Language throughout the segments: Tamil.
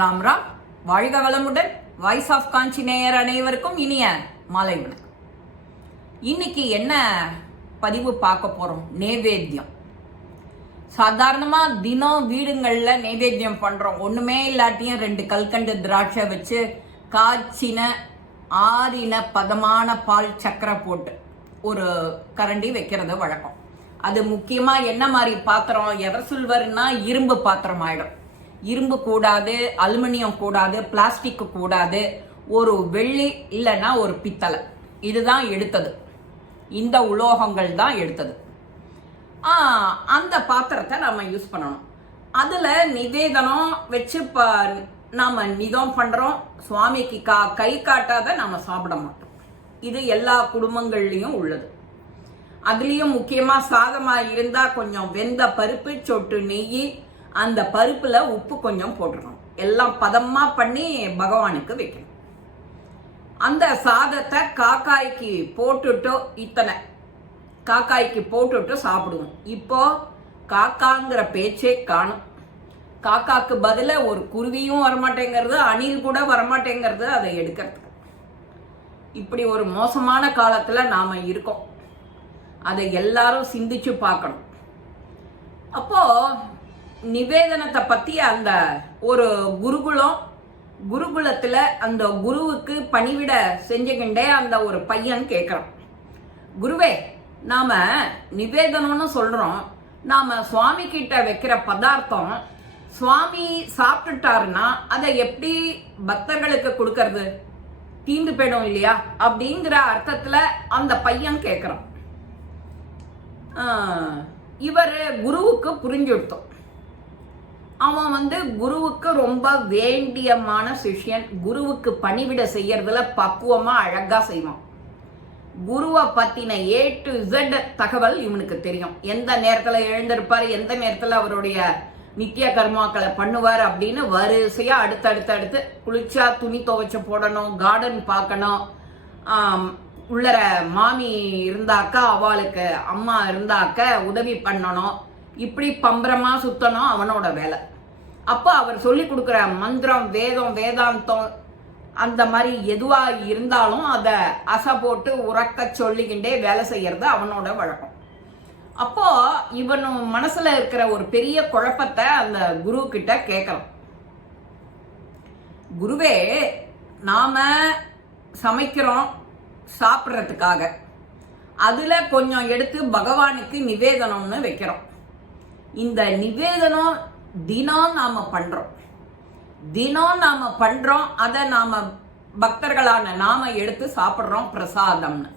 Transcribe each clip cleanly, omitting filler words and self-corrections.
ராம் ராம். வாழ்க வளமுடன். வாய்ஸ் ஆஃப் காஞ்சி நேயர் அனைவருக்கும் இனிய மாலை வணக்கம். இன்னைக்கு என்ன பதிவு பார்க்க போறோம்? நைவேத்தியம். சாதாரணமா தினம் வீடுங்கள்ல நைவேத்தியம் பண்றோம். ஒண்ணுமே இல்லாட்டியும் 2 கல்கண்டு திராட்சை வச்சு காய்ச்சின ஆறின பதமான பால் சக்கரை போட்டு ஒரு கரண்டி வைக்கிறது வழக்கம். அது முக்கியமா என்ன மாதிரி பாத்திரம்? எவர் சில்வர்னா இரும்பு பாத்திரம் ஆயிடும். இரும்பு கூடாது, அலுமினியம் கூடாது, பிளாஸ்டிக் கூடாது, ஒரு வெள்ளி இல்லைன்னா ஒரு பித்தளை, இதுதான் எடுத்தது. இந்த உலோகங்கள் தான் எடுத்தது. அந்த பாத்திரத்தை நாம யூஸ் பண்ணணும். அதுல நிவேதனம் வச்சு நாம நிதம் பண்றோம். சுவாமிக்கு கை காட்டாத நாம சாப்பிட மாட்டோம். இது எல்லா குடும்பங்கள்லயும் உள்ளது. அதுலயும் முக்கியமா சாதமா இருந்தா கொஞ்சம் வெந்த பருப்பு, சொட்டு நெய், அந்த பருப்புல உப்பு கொஞ்சம் போட்டுக்கணும். எல்லாம் பதமா பண்ணி பகவானுக்கு வைக்கணும். அந்த சாதத்தை காக்காய்க்கு போட்டுட்டு காக்காய்க்கு போட்டுட்டு சாப்பிடுவோம். இப்போ காக்காங்கிற பேச்சே காணும். காக்காக்கு பதில ஒரு குருவியும் வரமாட்டேங்கிறது, அணில் கூட வரமாட்டேங்கிறது அதை எடுக்கிறதுக்கு. இப்படி ஒரு மோசமான காலத்துல நாம இருக்கோம். அதை எல்லாரும் சிந்திச்சு பார்க்கணும். அப்போ நிவேதனத்தை பத்தி அந்த ஒரு குருகுலத்துல அந்த குருவுக்கு பணிவிட செஞ்சுக்கிண்டே அந்த ஒரு பையன் கேட்கிறான், குருவே, நாம நிவேதனம்னு சொல்றோம், நாம சுவாமி கிட்ட வைக்கிற பதார்த்தம் சுவாமி சாப்பிட்டுட்டாருன்னா அதை எப்படி பக்தர்களுக்கு கொடுக்கறது? தீந்து போயிடும் இல்லையா? அப்படிங்கிற அர்த்தத்துல அந்த பையன் கேட்கிறான். இவர் குருவுக்கு புரிஞ்சுடுத்தோம். அவன் குருவுக்கு ரொம்ப வேண்டியமான சிஷ்யன். குருவுக்கு பணிவிட செய்யறதுல பக்குவமா அழகா செய்வான். குருவை பத்தின A to Z தகவல் இவனுக்கு தெரியும். எந்த நேரத்துல எழுந்திருப்பாரு, எந்த நேரத்துல அவருடைய நித்திய கர்மாக்களை பண்ணுவார் அப்படின்னு வரிசையா அடுத்து குளிச்சா துணி துவைச்சு போடணும், கார்டன் பார்க்கணும், உள்ளர மாமி இருந்தாக்கா அவளுக்கு அம்மா இருந்தாக்க உதவி பண்ணணும், இப்படி பம்பரமா சுத்தணும் அவனோட வேலை. அப்ப அவர் சொல்லி கொடுக்குற மந்திரம், வேதம், வேதாந்தம் அந்த மாதிரி எதுவா இருந்தாலும் அதை அசை போட்டு உறக்க சொல்லிக்கிண்டே வேலை செய்யறது அவனோட வழக்கம். அப்போ இவன் மனசுல இருக்கிற ஒரு பெரிய குழப்பத்தை அந்த குரு கிட்ட கேட்கலாம். குருவே, நாம சமைக்கிறோம் சாப்பிட்றதுக்காக, அதுல கொஞ்சம் எடுத்து பகவானுக்கு நிவேதனம்னு வைக்கிறோம். இந்த நிவேதனம் தினம் நாம பண்றோம். அதை நாம பக்தர்களான நாம எடுத்து சாப்பிட்றோம் பிரசாதம்னு.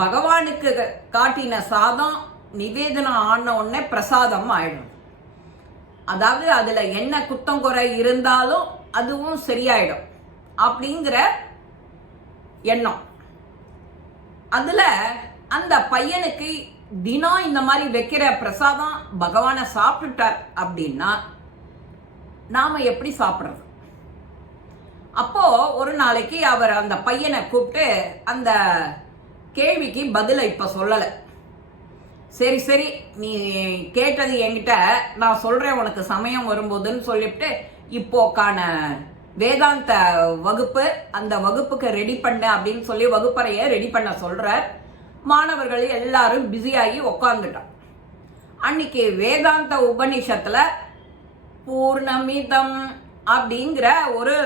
பகவானுக்கு காட்டின சாதம் நிவேதனம் ஆன உடனே பிரசாதம் ஆயிடும். அதாவது அதுல என்ன குத்தம் குறை இருந்தாலும் அதுவும் சரியாயிடும் அப்படிங்கிற எண்ணம். அதுல அந்த பையனுக்கு தினம் இந்த மாதிரி வைக்கிற பிரசாதம் பகவானை சாப்பிட்டுட்டார் அப்படின்னா நாம எப்படி சாப்பிடுறது? அப்போ ஒரு நாளைக்கு அவர் அந்த பையனை கூப்பிட்டு அந்த கேள்விக்கு பதில இப்ப சொல்லல. சரி நீ கேட்டது என்கிட்ட நான் சொல்றேன் உனக்கு சமயம் வரும்போதுன்னு சொல்லிவிட்டு இப்போக்கான வேதாந்த வகுப்பு, அந்த வகுப்புக்கு ரெடி பண்ண அப்படின்னு சொல்லி வகுப்பறைய ரெடி பண்ண சொல்றார். மாணவர்கள் எல்லாரும் பிஸியாகி உக்காந்துட்டான். அன்னைக்கு வேதாந்த உபநிஷத்துல பூர்ணமிதம் அப்படிங்கிற ஒரு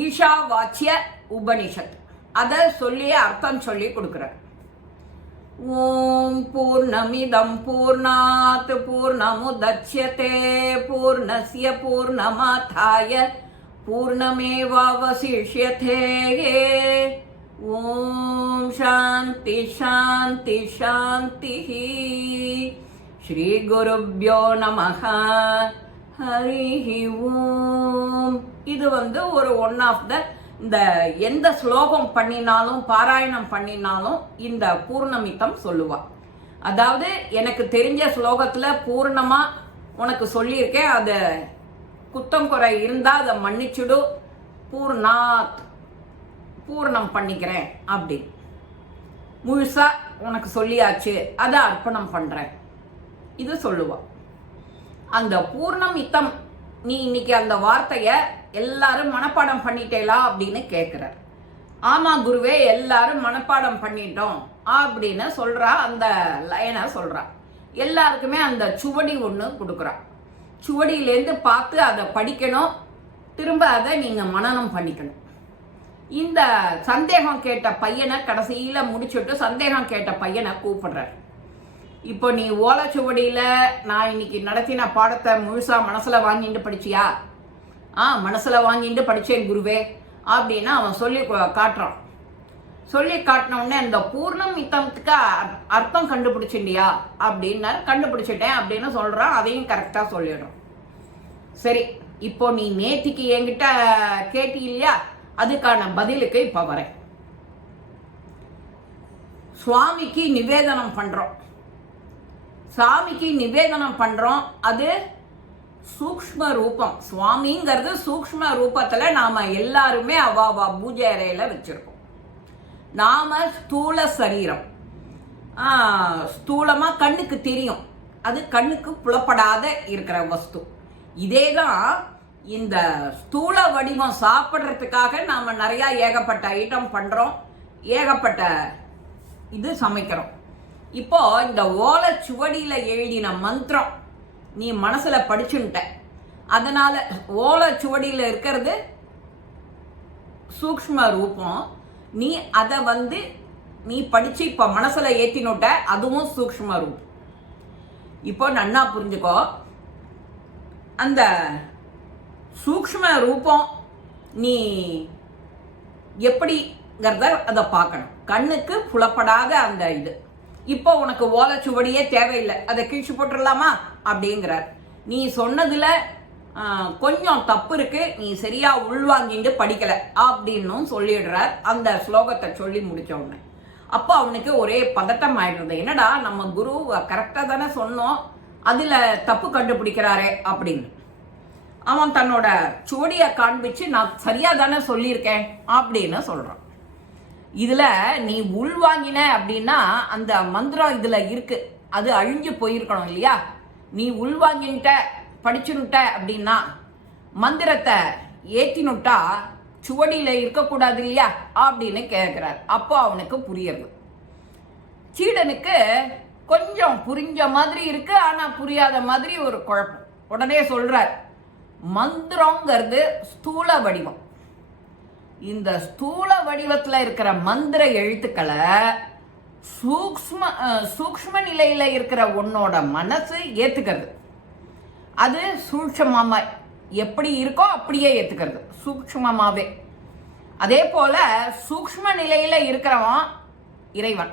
ஈஷாவாச்சிய உபனிஷத், அதை சொல்லி அர்த்தம் சொல்லி கொடுக்கிறார். ஓம் பூர்ணமிதம் பூர்ணாத் பூர்ணமுதச்யதே பூர்ணஸ்ய பூர்ணமாதாய பூர்ணமேவாவசிஷ்யதே. ஓம் சாந்தி சாந்தி சாந்தி. ஸ்ரீ குருப்யோ நமஹ. ஹரி ஓம். இது ஒரு ஒன் ஆஃப் த, இந்த எந்த ஸ்லோகம் பண்ணினாலும் பாராயணம் பண்ணினாலும் இந்த பூர்ணமிதம் சொல்லுவா. அதாவது எனக்கு தெரிஞ்ச ஸ்லோகத்துல பூர்ணமா உனக்கு சொல்லியிருக்கேன், அத குத்தம் குறை இருந்தா அதை மன்னிச்சுடு, பூர்ணாத் பூர்ணம் பண்ணிக்கிறேன் அப்படி முழுசா உனக்கு சொல்லியாச்சு, அதை அர்ப்பணம் பண்றேன், இது சொல்லுவா. அந்த பூர்ணமித்தம் நீ இன்னைக்கு அந்த வார்த்தைய எல்லாரும் மனப்பாடம் பண்ணிட்டேலா அப்படின்னு கேட்கிறார். ஆமா குருவே, எல்லாரும் மனப்பாடம் பண்ணிட்டோம் அப்படின்னு சொல்றா. அந்த லைனை சொல்றா. எல்லாருக்குமே அந்த சுவடி ஒன்று கொடுக்குறா. சுவடியிலேருந்து பார்த்து அதை படிக்கணும், திரும்ப அதை நீங்க மனனம் பண்ணிக்கணும். இந்த சந்தேகம் கேட்ட பையனை கடைசியில முடிச்சுட்டு சந்தேகம் கேட்ட பையனை கூப்பிடுறார். இப்போ நீ ஓலைச்சுவடியில நான் இன்னைக்கு நடத்தின பாடத்தை முழுசா மனசுல வாங்கிட்டு படிச்சியா? மனசுல வாங்கிட்டு படிச்சேன் குருவே அப்படின்னு அவன் சொல்லி காட்டுறான். சொல்லி காட்டின உடனே இந்த பூர்ணம் மித்தத்துக்கு அர்த்தம் கண்டுபிடிச்சிண்டியா அப்படின்னா கண்டுபிடிச்சிட்டேன் அப்படின்னு சொல்றான். அதையும் கரெக்டா சொல்லிடுறான். சரி, இப்போ நீ நேத்திக்கு என்கிட்ட கேட்டி இல்லையா, அதுக்கான பதிலுக்கு இப்ப வரேன். சுவாமிக்கு நிவேதனம் பண்றோம். சாமிக்கு நிவேதனம் பண்றோம். அது சூக்ஷ்ம ரூபம். சுவாமிங்கிறது சூக்ஷ்ம ரூபத்துல நாம எல்லாருமே அவாவா பூஜை அறையில வச்சிருக்கோம். நாம ஸ்தூல சரீரம், ஸ்தூலமா கண்ணுக்கு தெரியும், அது கண்ணுக்கு புலப்படாத இருக்கிற வஸ்து. இதேதான் இந்த ஸ்தூல வடிவம் சாப்பிட்றதுக்காக நாம நிறைய ஏகப்பட்ட ஐட்டம் பண்றோம், ஏகப்பட்ட இது சமைக்கிறோம். இப்போ இந்த ஓலை சுவடியில எழுதின மந்திரம் நீ மனசுல படிச்சுட்ட, அதனால ஓலை சுவடியில இருக்கிறது சூக்ஷ்ம ரூபம். நீ அதை நீ படிச்சு இப்ப மனசுல ஏத்தினுட்ட, அதுவும் சூக்ஷ்ம ரூபம். இப்போ நன்னா புரிஞ்சுக்கோ, அந்த சூக்ஷ்ம ரூபம் நீ எப்படிங்கிறத அதை பார்க்கணும். கண்ணுக்கு புலப்படாத அந்த இது. இப்போ உனக்கு ஓலைச்சுவடியே தேவையில்லை, அதை கிழிச்சு போட்டுடலாமா அப்படிங்கிறார். நீ சொன்னதுல கொஞ்சம் தப்பு இருக்கு, நீ சரியா உள்வாங்கிட்டு படிக்கல அப்படின்னும் சொல்லிடுறார். அந்த ஸ்லோகத்தை சொல்லி முடிச்ச உடனே அப்போ அவனுக்கு ஒரே பதட்டம் ஆயிடுறது. என்னடா நம்ம குரு கரெக்டா தானே சொன்னோம், அதுல தப்பு கண்டுபிடிக்கிறாரே அப்படின்னு. அவன் தன்னோட சுவடிய காண்பிச்சு நான் சரியா தானே சொல்லியிருக்கேன் அப்படின்னு சொல்றான். இதுல நீ உள்வாங்கின அப்படின்னா அந்த மந்திரம் இதுல இருக்கு, அது அழிஞ்சு போயிருக்கணும் இல்லையா? நீ உள்வாங்கிட்ட படிச்சுனுட்ட அப்படின்னா மந்திரத்தை ஏத்தினுட்டா சுவடியில இருக்கக்கூடாது இல்லையா அப்படின்னு கேட்கிறார். அப்போ அவனுக்கு புரியுது. சீடனுக்கு கொஞ்சம் புரிஞ்ச மாதிரி இருக்கு, ஆனா புரியாத மாதிரி ஒரு குழப்பம். உடனே சொல்றார், மந்திரங்கிறது ஸ்தூல வடிவம். இந்த ஸ்தூல வடிவத்துல இருக்கிற மந்திர எழுத்துக்களை சூக்ஷ்ம நிலையில இருக்கிற உன்னோட மனசு ஏத்துக்கிறது. அது சூட்சமா எப்படி இருக்கோ அப்படியே ஏத்துக்கிறது, சூக்ஷ்மமாவே. அதே போல சூக்ஷ்ம நிலையில இருக்கிறவன் இறைவன்.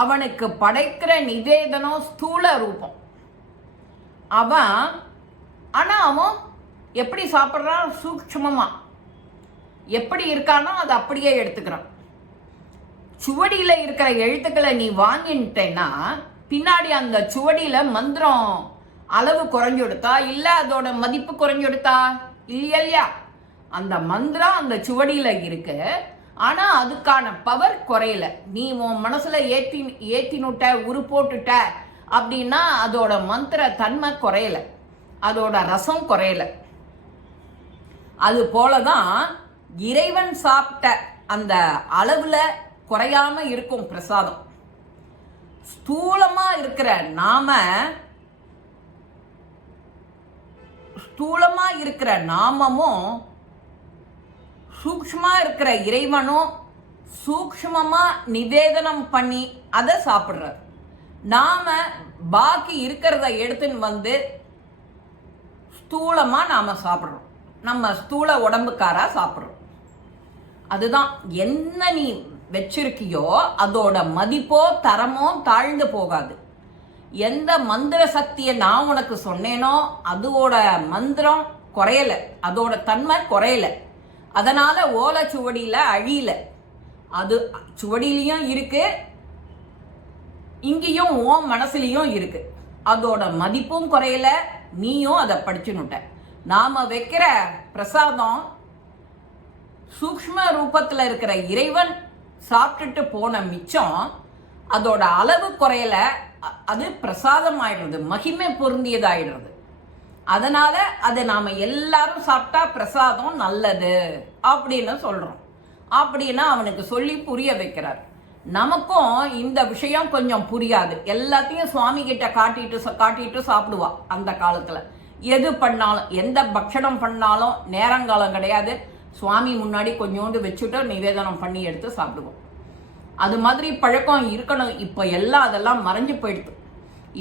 அவனுக்கு படைக்கிற நிவேதனம் ஸ்தூல ரூபம். அவன் எப்படி சாப்பிட்றான்? சூக்ஷ்மமா எப்படி இருக்கானோ அதை அப்படியே எடுத்துக்கிறான். சுவடியில இருக்கிற எழுத்துக்களை நீ வாங்கிட்டேன்னா பின்னாடி அந்த சுவடியில மந்திரம் அளவு குறைஞ்சுடுத்தா, இல்ல அதோட மதிப்பு குறைஞ்சுடுத்தா? இல்லையா? அந்த மந்திரம் அந்த சுவடியில இருக்கு, ஆனா அதுக்கான பவர் குறையல. நீ உன் மனசுல ஏத்தினுட்ட உரு போட்டுட்ட அப்படின்னா அதோட மந்திர தன்மை குறையல, அதோட ரசம் குறையல. அது போலதான் இறைவன் சாப்பிட்ட அந்த அளவுல குறையாம இருக்கும் பிரசாதம். ஸ்தூலமா இருக்கிற நாமமும் சூக்ஷ்மா இருக்கிற இறைவனும் சூக்ஷ்மமா நிவேதனம் பண்ணி அதை சாப்பிடுறார். நாம பாக்கி இருக்கிறத எடுத்துன்னு ஸ்தூலமா நாம சாப்பிடுறோம், நம்ம ஸ்தூல உடம்புக்காரா சாப்பிடுறோம். அதுதான் என்ன நீ வச்சிருக்கியோ அதோட மதிப்போ தரமோ தாழ்ந்து போகாது. எந்த மந்திர சக்தியை நான் உனக்கு சொன்னேனோ அதோட மந்திரம் குறையல, அதோட தன்மை குறையல. அதனால ஓலை சுவடியில அழியல, அது சுவடியிலையும் இருக்கு, இங்கேயும் ஓம் மனசுலயும் இருக்கு. அதோட மதிப்பும் குறையல, நீயும் அதை படிச்சுன்னுட்ட. நாம வைக்கிற பிரசாதம் சூக்ஷ்ம ரூபத்துல இருக்கிற இறைவன் சாப்பிட்டுட்டு போன மிச்சம், அதோட அளவு குறையல, அது பிரசாதம் ஆயிடுறது, மகிமை பொருந்தியதாயிடுறது. அதனால அதை நாம எல்லாரும் சாப்பிட்டா பிரசாதம் நல்லது அப்படின்னு சொல்றோம் அப்படின்னு அவனுக்கு சொல்லி புரிய வைக்கிறார். நமக்கும் இந்த விஷயம் கொஞ்சம் புரியாது. எல்லாத்தையும் சுவாமி கிட்ட காட்டிட்டு சாப்பிடுவா. அந்த காலத்துல எது பண்ணாலும், எந்த பக்ஷணம் பண்ணாலும் நேரங்காலம் கிடையாது. சுவாமி முன்னாடி கொஞ்சோண்டு வச்சுட்டு நிவேதனம் பண்ணி எடுத்து சாப்பிடுவோம். அது மாதிரி பழக்கம் இருக்கணும். இப்போ எல்லாம் அதெல்லாம் மறைஞ்சு போயிடுது.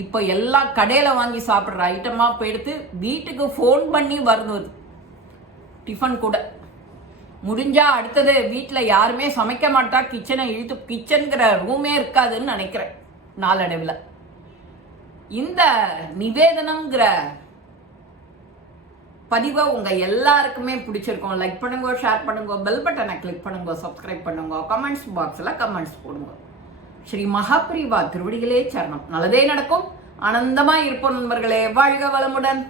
இப்போ எல்லாம் கடையில் வாங்கி சாப்பிட்ற ஐட்டமாக போயிடுத்து. வீட்டுக்கு ஃபோன் பண்ணி வருது டிஃபன் கூட. முடிஞ்சா அடுத்தது வீட்டில் யாருமே சமைக்க மாட்டா, கிச்சனை இழுத்து கிச்சனுங்கிற ரூமே இருக்காதுன்னு நினைக்கிறேன் நாளடைவில். இந்த நிவேதனம்ங்கிற பதிவை உங்க எல்லாருக்குமே பிடிச்சிருக்கோம். லைக் பண்ணுங்க, ஷேர் பண்ணுங்க, பெல் பட்டனை கிளிக் பண்ணுங்க, சப்ஸ்கிரைப் பண்ணுங்க, கமெண்ட்ஸ் பாக்ஸில் கமெண்ட்ஸ் போடுங்க. ஸ்ரீ மகாபிரிவா திருவடிகளே சரணம். நல்லதே நடக்கும். ஆனந்தமா இருப்போம் நண்பர்களே. வாழ்க வளமுடன்.